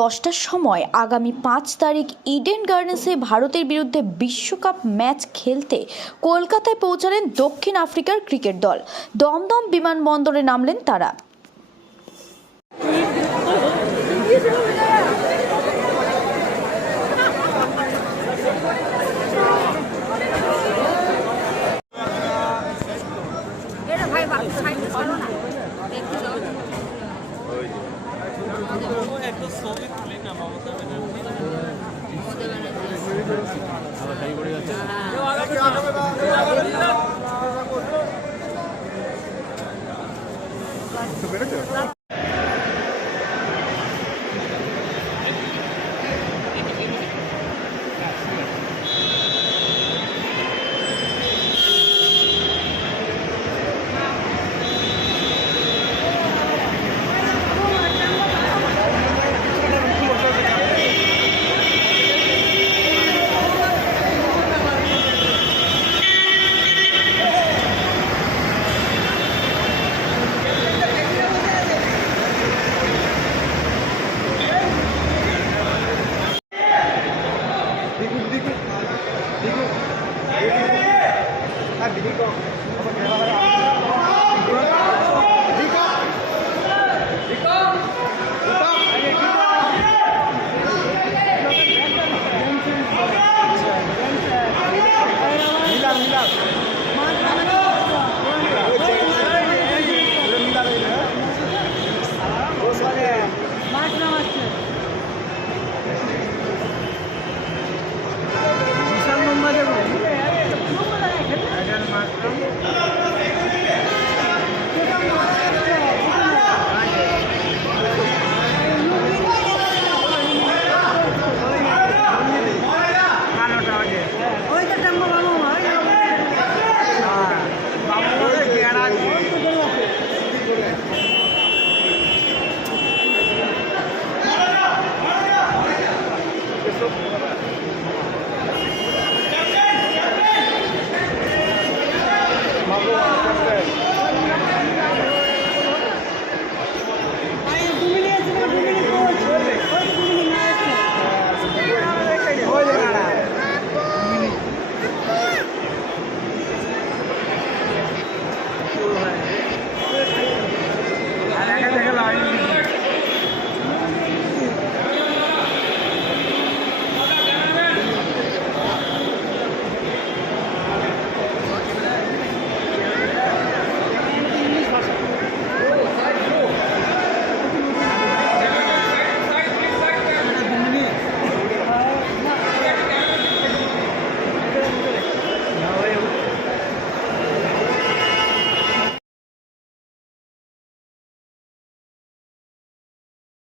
দশটার সময় আগামী পাঁচ তারিখ ইডেন গার্ডেন্সে ভারতের বিরুদ্ধে বিশ্বকাপ ম্যাচ খেলতে কলকাতায় পৌঁছালেন দক্ষিণ আফ্রিকার ক্রিকেট দল। দমদম বিমানবন্দরে নামলেন তারা। আবার গাড়ি পড়ে যাচ্ছে বেড়েছে Biligo.